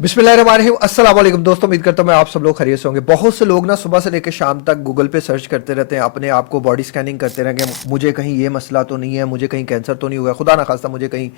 बिस्मिल्लाहिर्रहमानिर्रहीम। अस्सलाम वालेकुम दोस्तों, उम्मीद करता हूँ मैं आप सब लोग खैरियत से होंगे। बहुत से लोग ना सुबह से लेकर शाम तक गूगल पे सर्च करते रहते हैं, अपने आप को बॉडी स्कैनिंग करते रहेंगे। मुझे कहीं ये मसला तो नहीं है, मुझे कहीं कैंसर तो नहीं हुआ, खुदा ना खास्ता मुझे कहीं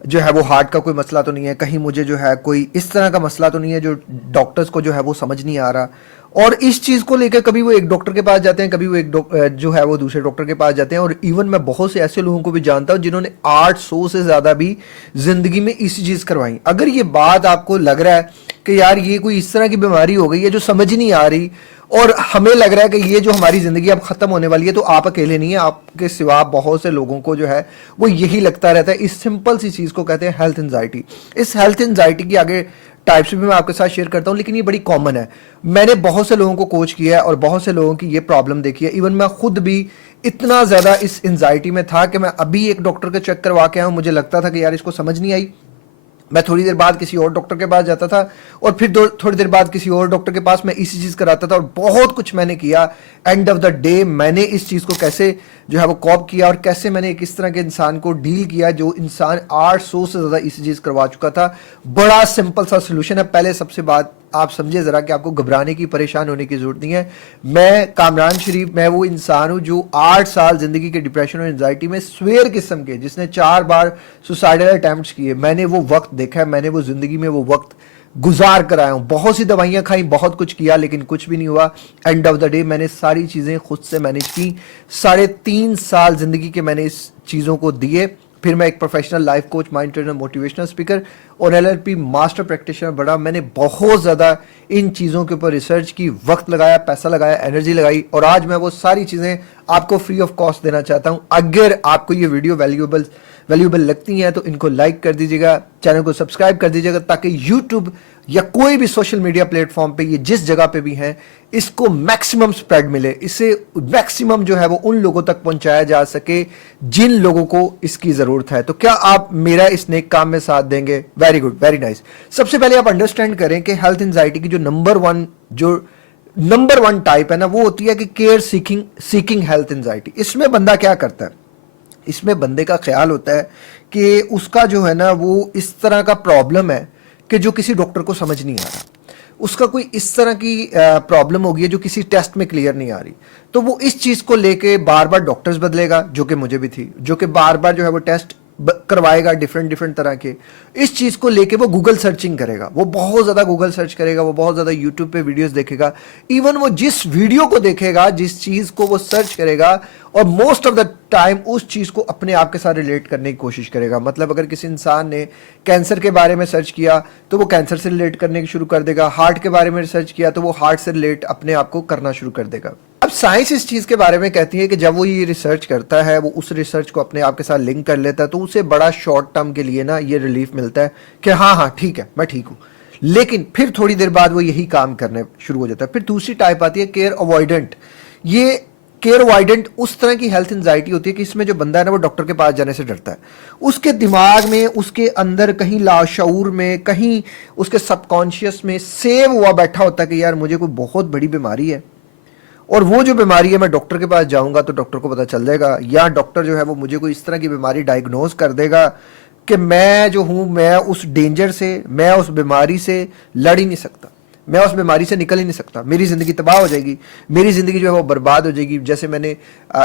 जो है वो हार्ट का कोई मसला तो नहीं है, कहीं मुझे जो है कोई इस तरह का मसला तो नहीं है जो डॉक्टर्स को जो है वो समझ नहीं आ रहा। और इस चीज़ को लेकर कभी वो एक डॉक्टर के पास जाते हैं, कभी वो जो है वो दूसरे डॉक्टर के पास जाते हैं। और इवन मैं बहुत से ऐसे लोगों को भी जानता हूं जिन्होंने 800 से ज़्यादा भी ज़िंदगी में इसी चीज़ करवाई। अगर ये बात आपको लग रहा है कि यार ये कोई इस तरह की बीमारी हो गई है जो समझ नहीं आ रही और हमें लग रहा है कि ये जो हमारी ज़िंदगी अब ख़त्म होने वाली है, तो आप अकेले नहीं है, आपके सिवा बहुत से लोगों को जो है वो यही लगता रहता है। इस सिंपल सी चीज़ को कहते हैं हेल्थ एंजाइटी। इस हेल्थ एंजाइटी की आगे टाइप्स भी मैं आपके साथ शेयर करता हूँ, लेकिन ये बड़ी कॉमन है। मैंने बहुत से लोगों को कोच किया है और बहुत से लोगों की ये प्रॉब्लम देखी है। इवन मैं खुद भी इतना ज़्यादा इस एंजाइटी में था कि मैं अभी एक डॉक्टर के चेक करवा के आया हूँ, मुझे लगता था कि यार इसको समझ नहीं आई, मैं थोड़ी देर बाद किसी और डॉक्टर के पास जाता था और फिर थोड़ी देर बाद किसी और डॉक्टर के पास मैं इसी चीज़ कराता था और बहुत कुछ मैंने किया। एंड ऑफ द डे मैंने इस चीज़ को कैसे जो है वो कॉप किया और कैसे मैंने एक इस तरह के इंसान को डील किया जो इंसान 800 से ज़्यादा इसी चीज़ करवा चुका था। बड़ा सिंपल सा सोल्यूशन है। पहले सबसे बात आप समझे ज़रा कि आपको घबराने की, परेशान होने की ज़रूरत नहीं है। मैं कामरान शरीफ, मैं वो इंसान हूँ जो 8 साल ज़िंदगी के डिप्रेशन और एंजाइटी में स्वेयर किस्म के, जिसने 4 बार सुसाइडल अटैम्प्ट्स किए, मैंने वो वक्त देखा है, मैंने वो ज़िंदगी में वो वक्त गुजार कर आया हूँ। बहुत सी दवाइयाँ खाई, बहुत कुछ किया, लेकिन कुछ भी नहीं हुआ। एंड ऑफ द डे मैंने सारी चीज़ें खुद से मैनेज की। 3.5 साल ज़िंदगी के मैंने इस चीज़ों को दिए। फिर मैं एक professional life coach, mind trainer, motivational speaker और एलएलपी मास्टर प्रैक्टिशनर बना। मैंने बहुत ज़्यादा इन चीज़ों के ऊपर रिसर्च की, वक्त लगाया, पैसा लगाया, एनर्जी लगाई और आज मैं वो सारी चीज़ें आपको फ्री ऑफ कॉस्ट देना चाहता हूँ। अगर आपको ये वीडियो वैल्यूएबल लगती हैं तो इनको लाइक कर दीजिएगा, चैनल को सब्सक्राइब कर दीजिएगा, ताकि यूट्यूब या कोई भी सोशल मीडिया प्लेटफॉर्म पे, ये जिस जगह पे भी हैं, इसको मैक्सिमम स्प्रेड मिले, इसे मैक्सिमम जो है वो उन लोगों तक पहुंचाया जा सके जिन लोगों को इसकी ज़रूरत है। तो क्या आप मेरा इस नेक काम में साथ देंगे? Very good, very nice. सबसे पहले आप अंडरस्टैंड करें कि हेल्थ एंजाइटी की जो नंबर वन टाइप है ना, वो होती है कि केयर सीकिंग हेल्थ एंजाइटी। इसमें बंदा क्या करता है? इसमें बंदे का ख्याल होता है कि उसका जो है ना वो इस तरह का प्रॉब्लम है कि जो किसी डॉक्टर को समझ नहीं आ रहा, उसका कोई इस तरह की प्रॉब्लम होगी है जो किसी टेस्ट में क्लियर नहीं आ रही। तो वो इस चीज़ को लेके बार बार डॉक्टर्स बदलेगा, जो कि मुझे भी थी, जो कि बार बार जो है वो टेस्ट करवाएगा डिफरेंट तरह के। इस चीज़ को लेके वो गूगल सर्चिंग करेगा, वो बहुत ज़्यादा गूगल सर्च करेगा, वो बहुत ज़्यादा यूट्यूब पे वीडियोस देखेगा। इवन वो जिस वीडियो को देखेगा, जिस चीज़ को वो सर्च करेगा, और मोस्ट ऑफ द टाइम उस चीज़ को अपने आप के साथ रिलेट करने की कोशिश करेगा। मतलब अगर किसी इंसान ने कैंसर के बारे में सर्च किया तो वो कैंसर से रिलेट करने की शुरू कर देगा, हार्ट के बारे में रिसर्च किया तो वो हार्ट से रिलेट अपने आप को करना शुरू कर देगा। अब साइंस इस चीज़ के बारे में कहती है कि जब वो ये रिसर्च करता है, वो उस रिसर्च को अपने आप के साथ लिंक कर लेता है, तो उसे बड़ा शॉर्ट टर्म के लिए ना ये रिलीफ मिलता है कि हाँ हाँ ठीक है, मैं ठीक हूँ। लेकिन फिर थोड़ी देर बाद वो यही काम करने शुरू हो जाता है। फिर दूसरी टाइप आती है केयर अवॉइडेंट। ये केयर अवॉइडेंट उस तरह की हेल्थ एंजाइटी होती है कि इसमें जो बंदा है ना वो डॉक्टर के पास जाने से डरता है। उसके दिमाग में, उसके अंदर कहीं लाशऊर में, कहीं उसके सबकॉन्शियस में सेव हुआ बैठा होता है कि यार मुझे कोई बहुत बड़ी बीमारी है और वो जो बीमारी है मैं डॉक्टर के पास जाऊंगा तो डॉक्टर को पता चल जाएगा, या डॉक्टर जो है वो मुझे कोई इस तरह की बीमारी डायग्नोज कर देगा कि मैं जो हूँ, मैं उस डेंजर से, मैं उस बीमारी से लड़ ही नहीं सकता, मैं उस बीमारी से निकल ही नहीं सकता, मेरी ज़िंदगी तबाह हो जाएगी, मेरी ज़िंदगी जो है वो बर्बाद हो जाएगी। जैसे मैंने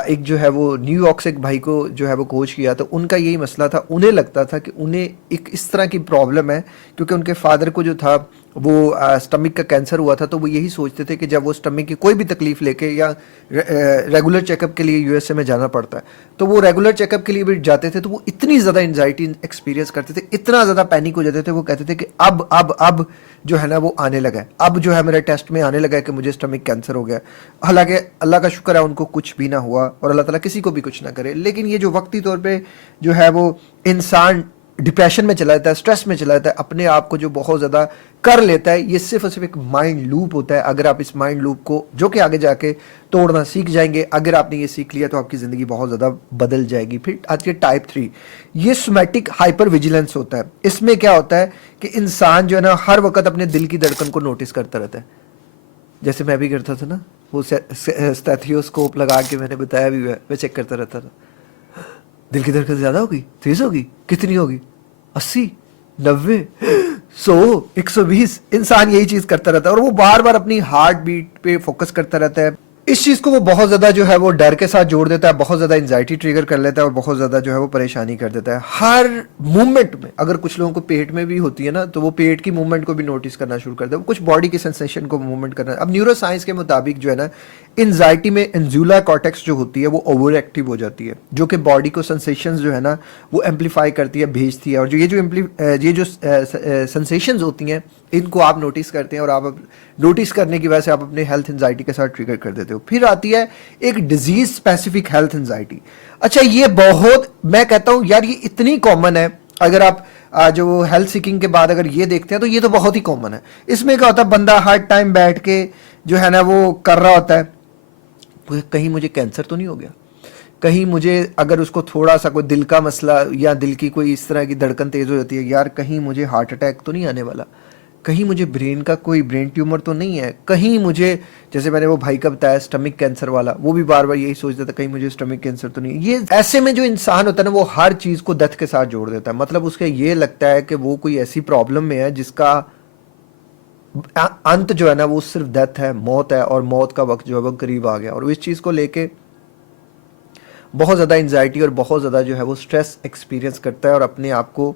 एक जो है वो न्यूयॉर्क से एक भाई को जो है वो कोच किया, तो उनका यही मसला था। उन्हें लगता था कि उन्हें एक इस तरह की प्रॉब्लम है क्योंकि उनके फादर को जो था वो स्टमक का कैंसर हुआ था। तो वो यही सोचते थे कि जब वो स्टमक की कोई भी तकलीफ लेके या रेगुलर चेकअप के लिए यूएसए में जाना पड़ता है, तो वो रेगुलर चेकअप के लिए भी जाते थे तो वो इतनी ज़्यादा एंजाइटी एक्सपीरियंस करते थे, इतना ज़्यादा पैनिक हो जाते थे। वो कहते थे कि अब जो है ना वो आने लगा है, अब जो है मेरे टेस्ट में आने लगा है कि मुझे स्टमक कैंसर हो गया। हालांकि अल्लाह का शुक्र है उनको कुछ भी ना हुआ और अल्लाह ताला किसी को भी कुछ ना करे। लेकिन ये जो वक्ती तौर पे जो है वो इंसान डिप्रेशन में चला जाता है, स्ट्रेस में चला जाता है, अपने आप को जो बहुत ज़्यादा कर लेता है, ये सिर्फ और सिर्फ एक माइंड लूप होता है। अगर आप इस माइंड लूप को, जो कि आगे जाके तोड़ना सीख जाएंगे, अगर आपने ये सीख लिया तो आपकी ज़िंदगी बहुत ज़्यादा बदल जाएगी। फिर आज के टाइप 3, ये सोमैटिक हाइपर विजिलेंस होता है। इसमें क्या होता है कि इंसान जो है ना हर वक्त अपने दिल की धड़कन को नोटिस करता रहता है। जैसे मैं भी करता था ना, वो स्टेथोस्कोप लगा के, मैंने बताया भी है, मैं चेक करता रहता था, दिल की धड़कन ज़्यादा होगी, तेज़ होगी, कितनी होगी, 80, 90, 120 इंसान यही चीज करता रहता है और वो बार बार अपनी हार्ट बीट पे फोकस करता रहता है। इस चीज को वो बहुत ज्यादा जो है वो डर के साथ जोड़ देता है, बहुत ज्यादा एंजाइटी ट्रिगर कर लेता है और बहुत ज्यादा जो है वो परेशानी कर देता है हर मूवमेंट में। अगर कुछ लोगों को पेट में भी होती है ना, तो वो पेट की मूवमेंट को भी नोटिस करना शुरू करते हैं, कुछ बॉडी की सेंसेशन को मूवमेंट करना। अब न्यूरो साइंस के मुताबिक जो है ना, एंजाइटी में इंजुला कॉर्टेक्स जो होती है वो ओवर एक्टिव हो जाती है, जो कि बॉडी को सेंसेशंस जो है ना वो एम्पलीफाई करती है, भेजती है। और जो ये जो सेंसेशंस होती हैं इनको आप नोटिस करते हैं और आप नोटिस करने की वजह से आप अपने हेल्थ एंजाइटी के साथ ट्रिगर कर देते हो। फिर आती है एक डिजीज स्पेसिफिक हेल्थ एंजाइटी। अच्छा, ये बहुत, मैं कहता हूं यार ये इतनी कॉमन है। अगर आप जो हेल्थ सीकिंग के बाद अगर ये देखते हैं तो ये तो बहुत ही कॉमन है। इसमें क्या होता है, बंदा हर टाइम बैठ के जो है ना वो कर रहा होता है, कहीं मुझे कैंसर तो नहीं हो गया, कहीं मुझे, अगर उसको थोड़ा सा कोई दिल का मसला या दिल की कोई इस तरह की धड़कन तेज हो जाती है, यार कहीं मुझे हार्ट अटैक तो नहीं आने वाला, कहीं मुझे ब्रेन का कोई ब्रेन ट्यूमर तो नहीं है, कहीं मुझे, जैसे मैंने वो भाई का बताया स्टमक कैंसर वाला, वो भी बार बार यही सोचता था कहीं मुझे स्टमक कैंसर तो नहीं है। ये ऐसे में जो इंसान होता है ना वो हर चीज को डेथ के साथ जोड़ देता है। मतलब उसके ये लगता है कि वो कोई ऐसी प्रॉब्लम में है जिसका अंत जो है ना वो सिर्फ डेथ है, मौत है, और मौत का वक्त जो है वो करीब आ गया। और इस चीज को लेके बहुत ज्यादा एंजाइटी और बहुत ज्यादा जो है वो स्ट्रेस एक्सपीरियंस करता है और अपने आप को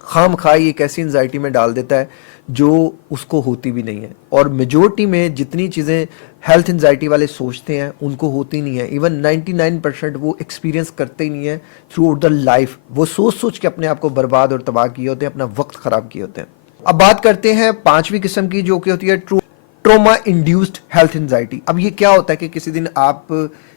खाम खाई एक ऐसी एंजाइटी में डाल देता है जो उसको होती भी नहीं है। और मेजोरिटी में जितनी चीज़ें हेल्थ एंजाइटी वाले सोचते हैं उनको होती नहीं है। इवन 99% वो एक्सपीरियंस करते ही नहीं है थ्रू आउट द लाइफ। वो सोच सोच के अपने आप को बर्बाद और तबाह किए होते हैं, अपना वक्त खराब किए होते हैं। अब बात करते हैं पांचवी किस्म की, जो कि होती है ट्रोमा इंड्यूस्ड हेल्थ एंजाइटी। अब ये क्या होता है कि किसी दिन आप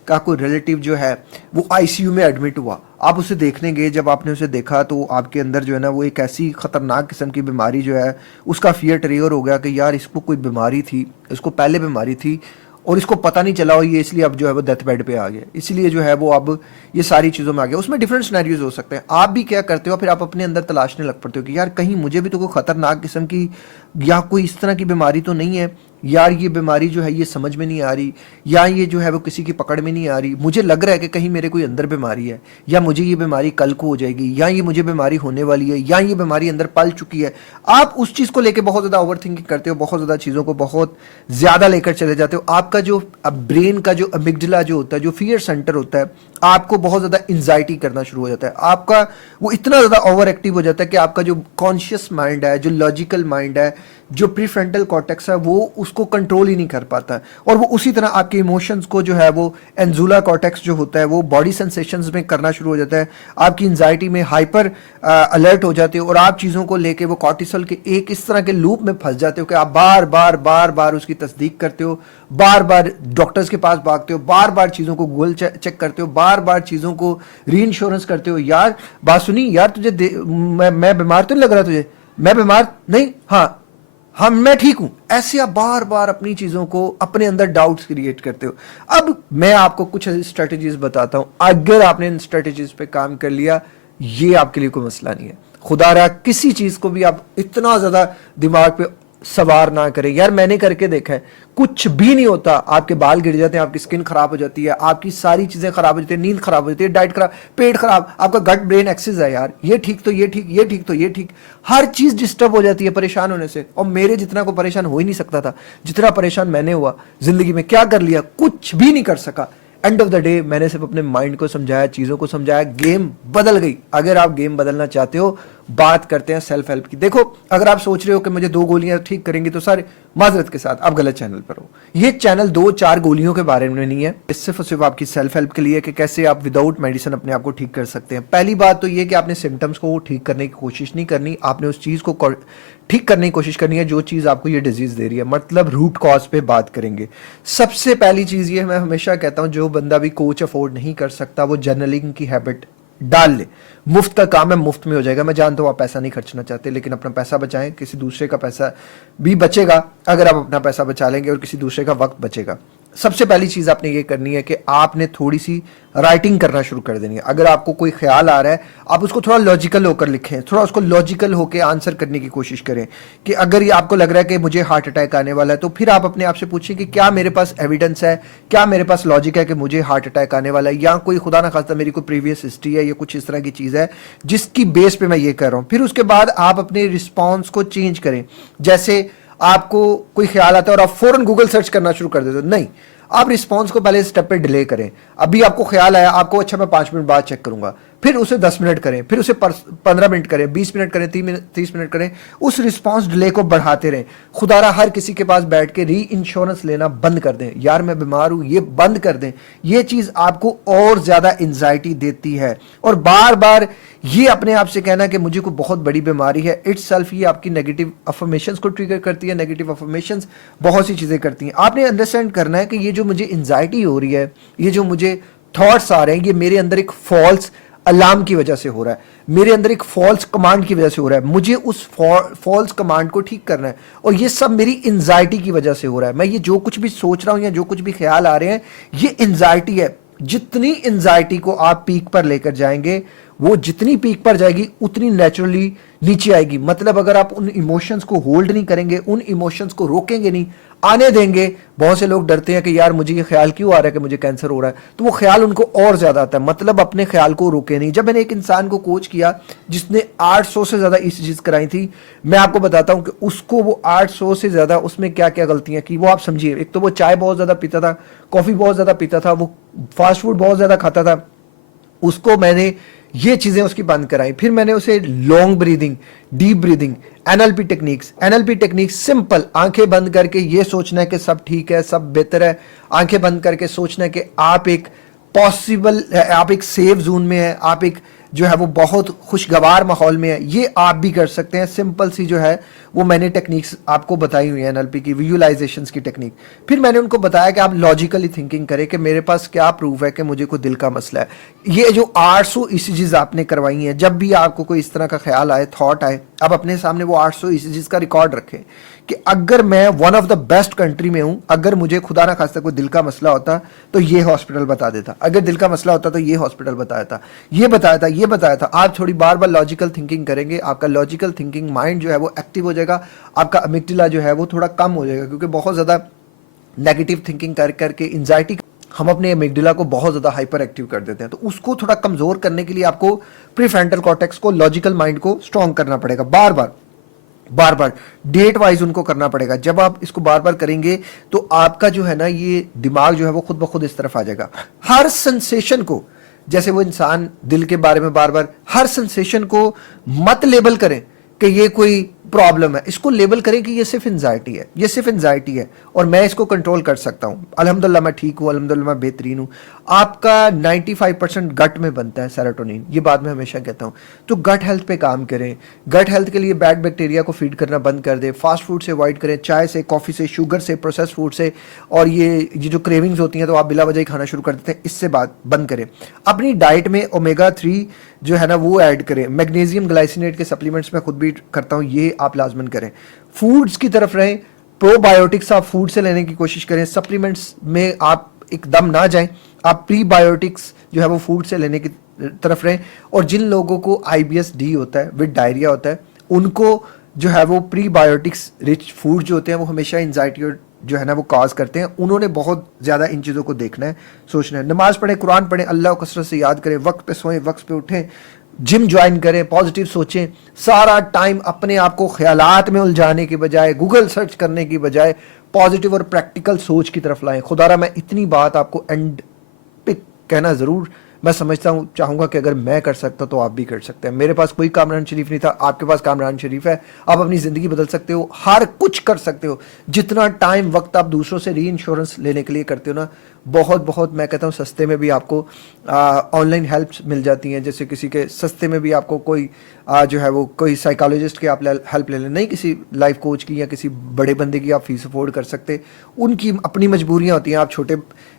का कोई रिलेटिव जो है वो आईसीयू में एडमिट हुआ, आप उसे देखने गए, जब आपने उसे देखा तो आपके अंदर जो है ना वो एक ऐसी खतरनाक किस्म की बीमारी जो है उसका फियर ट्रिगर हो गया कि यार इसको कोई बीमारी थी, इसको पहले बीमारी थी और इसको पता नहीं चला, और ये इसलिए अब जो है वो डेथ बेड पे आ गया, इसलिए जो है वो अब ये सारी चीज़ों में आ गया। उसमें डिफरेंट सिनेरियोज हो सकते हैं। आप भी क्या करते हो, फिर आप अपने अंदर तलाशने लग पड़ते हो कि यार कहीं मुझे भी तो कोई खतरनाक किस्म की या कोई इस तरह की बीमारी तो नहीं है, यार ये बीमारी जो है ये समझ में नहीं आ रही, या ये जो है वो किसी की पकड़ में नहीं आ रही, मुझे लग रहा है कि कहीं मेरे कोई अंदर बीमारी है, या मुझे ये बीमारी कल को हो जाएगी, या ये मुझे बीमारी होने वाली है, या ये बीमारी अंदर पल चुकी है। आप उस चीज़ को लेकर बहुत ज़्यादा ओवर थिंकिंग करते हो, बहुत ज़्यादा चीज़ों को बहुत ज़्यादा लेकर चले जाते हो। आपका जो ब्रेन का जो अमिगडला जो होता है, जो फियर सेंटर होता है, आपको बहुत ज़्यादा एंजाइटी करना शुरू हो जाता है। आपका वो इतना ज़्यादा ओवर एक्टिव हो जाता है कि आपका जो कॉन्शियस माइंड है, जो लॉजिकल माइंड है, जो प्रीफ्रंटल कॉर्टेक्स है, वो उसको कंट्रोल ही नहीं कर पाता है। और वो उसी तरह आपके इमोशंस को जो है वो एंजुला कॉर्टेक्स जो होता है वो बॉडी सेंसेशंस में करना शुरू हो जाता है। आपकी एंजाइटी में हाइपर अलर्ट हो जाते हो और आप चीज़ों को लेके वो कॉर्टिसोल के एक इस तरह के लूप में फंस जाते हो कि आप बार बार बार बार उसकी तस्दीक करते हो, बार बार डॉक्टर्स के पास भागते हो, बार बार चीज़ों को गूगल चेक करते हो, बार बार चीज़ों को री इंश्योरेंस करते हो। यार बात सुनी, यार तुझे मैं बीमार तो नहीं लग रहा, तुझे मैं बीमार नहीं, हाँ हाँ मैं ठीक हूं, ऐसे आप बार बार अपनी चीजों को अपने अंदर डाउट्स क्रिएट करते हो। अब मैं आपको कुछ स्ट्रेटजीज बताता हूं, अगर आपने इन स्ट्रेटजीज पे काम कर लिया, ये आपके लिए कोई मसला नहीं है। खुदा रहा किसी चीज को भी आप इतना ज्यादा दिमाग पे सवार ना करें। यार मैंने करके देखा है, कुछ भी नहीं होता, आपके बाल गिर जाते हैं, आपकी स्किन खराब हो जाती है, आपकी सारी चीजें खराब हो जाती है, नींद खराब हो जाती है, डाइट खराब, पेट खराब, आपका गट ब्रेन एक्सेस है, यार ये ठीक तो ये ठीक, ये ठीक तो ये ठीक, हर चीज डिस्टर्ब हो जाती है परेशान होने से। और मेरे जितना को परेशान हो ही नहीं सकता था जितना परेशान मैंने हुआ जिंदगी में। क्या कर लिया, कुछ भी नहीं कर सका। एंड ऑफ द डे मैंने सिर्फ अपने माइंड को समझाया, चीजों को समझाया, गेम बदल गई। अगर आप गेम बदलना चाहते हो, बात करते हैं सेल्फ हेल्प की। देखो अगर आप सोच रहे हो कि मुझे 2 गोलियां ठीक करेंगी, तो सारे माजरत के साथ आप गलत चैनल पर हो। ये चैनल 2-4 गोलियों के बारे में नहीं है, सिर्फ और सिर्फ आपकी सेल्फ हेल्प के लिए कि कैसे आप विदाउट मेडिसिन अपने आप को ठीक कर सकते हैं। पहली बात तो ये कि आपने सिम्टम्स को ठीक करने की कोशिश नहीं करनी, आपने उस चीज को ठीक करने की कोशिश करनी है जो चीज आपको ये डिजीज दे रही है। मतलब रूट कॉज पे बात करेंगे। सबसे पहली चीज ये मैं हमेशा कहता हूं, जो बंदा भी कोच अफोर्ड नहीं कर सकता वो जर्नलिंग की हैबिट डाल ले। मुफ्त का काम है, मुफ्त में हो जाएगा। मैं जानता हूं आप पैसा नहीं खर्चना चाहते, लेकिन अपना पैसा बचाएं, किसी दूसरे का पैसा भी बचेगा अगर आप अपना पैसा बचा लेंगे और किसी दूसरे का वक्त बचेगा। सबसे पहली चीज आपने ये करनी है कि आपने थोड़ी सी राइटिंग करना शुरू कर देनी है। अगर आपको कोई ख्याल आ रहा है, आप उसको थोड़ा लॉजिकल होकर लिखें, थोड़ा उसको लॉजिकल होकर आंसर करने की कोशिश करें। कि अगर ये आपको लग रहा है कि मुझे हार्ट अटैक आने वाला है, तो फिर आप अपने आप से पूछें कि क्या मेरे पास एविडेंस है, क्या मेरे पास लॉजिक है कि मुझे हार्ट अटैक आने वाला है, या कोई खुदा ना खास्ता मेरी कोई प्रीवियस हिस्ट्री है या कुछ इस तरह की चीज़ है जिसकी बेस पे मैं ये कर रहा हूँ। फिर उसके बाद आप अपने रिस्पॉन्स को चेंज करें। जैसे आपको कोई ख्याल आता है और आप फौरन गूगल सर्च करना शुरू कर देते हो, नहीं, आप रिस्पॉन्स को पहले स्टेप पे डिले करें। अभी आपको ख्याल आया, आपको अच्छा मैं 5 मिनट बाद चेक करूंगा, फिर उसे 10 मिनट करें, फिर उसे 15 मिनट करें, 20 मिनट करें, 30 मिनट करें। उस रिस्पॉन्स डिले को बढ़ाते रहें। खुदारा हर किसी के पास बैठ के री इंश्योरेंस लेना बंद कर दें, यार मैं बीमार हूं, ये बंद कर दें। ये चीज आपको और ज्यादा एंजाइटी देती है। और बार बार ये अपने आप से कहना कि मुझे कोई बहुत बड़ी बीमारी है, इट्स सेल्फ ये आपकी नेगेटिव अफर्मेशंस को ट्रिगर करती है। नेगेटिव अफर्मेशंस बहुत सी चीजें करती हैं। आपने अंडरस्टैंड करना है कि ये जो मुझे एंजाइटी हो रही है, ये जो मुझे थॉट्स आ रहे हैं, ये मेरे अंदर एक फॉल्स अलार्म की वजह से हो रहा है, मेरे अंदर एक फॉल्स कमांड की वजह से हो रहा है। मुझे उस फॉल्स कमांड को ठीक करना है, और ये सब मेरी एंजाइटी की वजह से हो रहा है। मैं ये जो कुछ भी सोच रहा हूं या जो कुछ भी ख्याल आ रहे हैं, ये एंजाइटी है। जितनी एंजाइटी को आप पीक पर लेकर जाएंगे, वो जितनी पीक पर जाएगी उतनी नेचुरली नीचे आएगी। मतलब अगर आप उन इमोशंस को होल्ड नहीं करेंगे, उन इमोशंस को रोकेंगे नहीं, आने देंगे। बहुत से लोग डरते हैं कि यार मुझे ये ख्याल क्यों आ रहा है कि मुझे कैंसर हो रहा है, तो वो ख्याल उनको और ज्यादा आता है। मतलब अपने ख्याल को रोके नहीं। जब मैंने एक इंसान को कोच किया जिसने 800 से ज्यादा ईसीजीज कराई थी, मैं आपको बताता हूं कि उसको वो 800 से ज्यादा उसमें क्या क्या गलतियां की वो आप समझिए। एक तो वो चाय बहुत ज्यादा पीता था, कॉफी बहुत ज्यादा पीता था, वो फास्ट फूड बहुत ज्यादा खाता था। उसको मैंने ये चीजें उसकी बंद कराई। फिर मैंने उसे long breathing, deep breathing, NLP techniques simple, आंखें बंद करके ये सोचना है कि सब ठीक है, सब बेहतर है। आंखें बंद करके सोचना है कि आप एक पॉसिबल, आप एक सेफ जोन में है, आप एक जो है वो बहुत खुशगवार माहौल में है। ये आप भी कर सकते हैं। सिंपल सी जो है वो मैंने टेक्निक्स आपको बताई हुई है, एनएलपी की, विजुअलाइजेशंस की टेक्निक। फिर मैंने उनको बताया कि आप लॉजिकली थिंकिंग करें कि मेरे पास क्या प्रूफ है कि मुझे कोई दिल का मसला है। ये जो 800 ईसीजीज आपने करवाई हैं, जब भी आपको कोई इस तरह का ख्याल आए, थॉट आए, आप अपने सामने वो 800 ईसीजीज का रिकॉर्ड रखें कि अगर मैं one of the best country में हूं, अगर मुझे खुदा ना खास्ता कोई दिल का मसला होता तो ये हॉस्पिटल बता देता, अगर दिल का मसला होता तो ये हॉस्पिटल बताया था, ये बताया था, ये बताया था। आप थोड़ी बार बार लॉजिकल थिंकिंग करेंगे, आपका लॉजिकल थिंकिंग माइंड जो है वो एक्टिव हो जाएगा, आपका अमिग्डाला जो है वो थोड़ा कम हो जाएगा। क्योंकि बहुत ज्यादा नेगेटिव थिंकिंग कर करके एंजाइटी हम अपने अमिग्डाला को बहुत ज्यादा हाइपर एक्टिव कर देते हैं। तो उसको थोड़ा कमजोर करने के लिए आपको प्रीफ्रंटल कॉर्टेक्स को, लॉजिकल माइंड को स्ट्रॉन्ग करना पड़ेगा। बार बार डेट वाइज उनको करना पड़ेगा। जब आप इसको बार बार करेंगे तो आपका जो है ना ये दिमाग जो है वो खुद ब खुद इस तरफ आ जाएगा। हर सेंसेशन को, जैसे वो इंसान दिल के बारे में बार बार, हर सेंसेशन को मत लेबल करें कि ये कोई प्रॉब्लम है, इसको लेबल करें कि ये सिर्फ एंजाइटी है, ये सिर्फ एंजाइटी है और मैं इसको कंट्रोल कर सकता हूं। अल्हम्दुलिल्लाह मैं ठीक हूं, अल्हम्दुलिल्लाह मैं बेहतरीन हूं। आपका 95% गट में बनता है सेरोटोनिन, ये बात मैं हमेशा कहता हूं। तो गट हेल्थ पे काम करें। गट हेल्थ के लिए बैड बैक्टीरिया को फीड करना बंद कर दें, फास्ट फूड से अवॉइड करें, चाय से, कॉफी से, शुगर से, प्रोसेस फूड से, और ये जो क्रेविंग्स होती हैं तो आप बिला वजह ही खाना शुरू कर देते हैं, इससे बात बंद करें। अपनी डाइट में ओमेगा 3 जो है ना वो ऐड करें। मैग्नीशियम ग्लाइसिनेट के सप्लीमेंट्स मैं खुद भी करता हूं, ये आप लाजमन करें। फूड्स की तरफ रहें, प्रोबायोटिक्स आप फूड से लेने की कोशिश करें। सप्लीमेंट्स में आप एकदम ना जाएं, आप प्रीबायोटिक्स जो है वो फूड से लेने की तरफ रहें। और जिन लोगों को IBS-D होता है, विद डायरिया होता है, उनको जो है वो प्रीबायोटिक्स रिच फूड जो होते हैं वो हमेशा एंजाइटी और जो है ना वो कॉज करते हैं। उन्होंने बहुत ज़्यादा इन चीज़ों को देखना है, सोचना है। नमाज पढ़ें, कुरान पढ़ें, अल्लाह को कसरत से याद करें, वक्त पे सोएं, वक्त पे उठें, जिम ज्वाइन करें, पॉजिटिव सोचें। सारा टाइम अपने आप को ख्यालात में उलझाने के बजाय, गूगल सर्च करने की बजाय पॉजिटिव और प्रैक्टिकल सोच की तरफ लाएं। खुदारा मैं इतनी बात आपको एंड पे कहना ज़रूर मैं समझता हूँ, चाहूँगा कि अगर मैं कर सकता तो आप भी कर सकते हैं। मेरे पास कोई कामरान शरीफ नहीं था, आपके पास कामरान शरीफ है। आप अपनी ज़िंदगी बदल सकते हो, हर कुछ कर सकते हो। जितना टाइम वक्त आप दूसरों से री इंश्योरेंस लेने के लिए करते हो ना, बहुत बहुत मैं कहता हूँ सस्ते में भी आपको ऑनलाइन हेल्प्स मिल जाती हैं। जैसे किसी के सस्ते में भी आपको कोई जो है वो कोई साइकोलॉजिस्ट की आप हेल्प ले लें, नहीं किसी लाइफ कोच की या किसी बड़े बंदे की आप फीस अफोर्ड कर सकते। उनकी अपनी मजबूरियाँ होती हैं। आप छोटे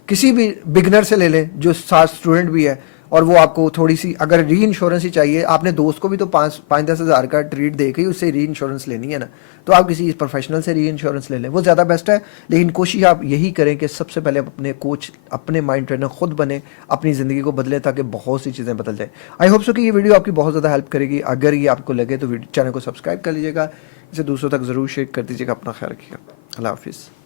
किसी भी बिगनर से ले लें जो साथ स्टूडेंट भी है, और वो आपको थोड़ी सी, अगर री इंश्योरेंस ही चाहिए, आपने दोस्त को भी तो 5-10 हज़ार का ट्रीट दे के ही उससे री इंश्योरेंस लेनी है ना, तो आप किसी प्रोफेशनल से री इंश्योरेंस ले लें, वो ज़्यादा बेस्ट है। लेकिन कोशिश आप यही करें कि सबसे पहले अपने कोच, अपने माइंड ट्रेनर खुद बने, अपनी ज़िंदगी को बदले, ताकि बहुत सी चीज़ें बदल जाए। आई होप सो कि ये वीडियो आपकी बहुत ज़्यादा हेल्प करेगी। अगर ये आपको लगे तो चैनल को सब्सक्राइब कर लीजिएगा, इसे दूसरों तक ज़रूर शेयर कर दीजिएगा। अपना ख्याल रखिएगा। अल्लाह हाफिज़।